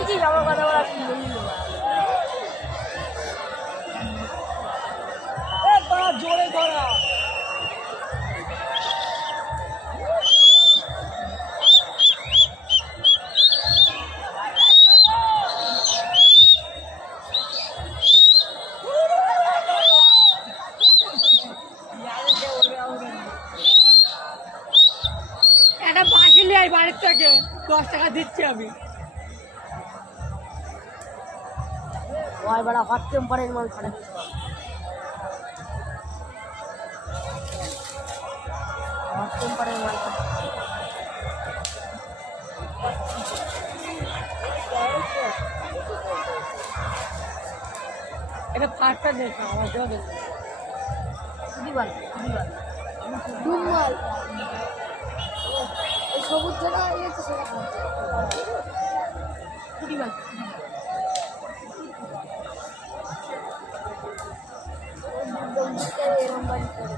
আমার কথা বলা জোরে ধরা একটা বাকি নিয়ে বাড়ির থেকে 10 টাকা দিচ্ছি আমি বড় হট টেম্পারের মাল ছাড়া হট টেম্পারের মাল এটা ফাটটা দেখো আমার দেওয়া দেখো দিবাল দুমাল এই সবুজ জায়গা এসে সেটা দিবাল এরকম বাড়ি করে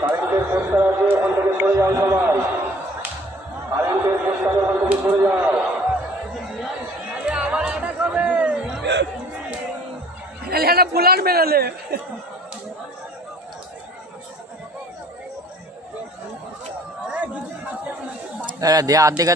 কারেন্টের পোস্টার আছে ওখান থেকে সরে যাও সবাই কারেন্টের পোস্টার ওখান থেকে সরে যাও ফুলার বেরোলে দে আর্ধেক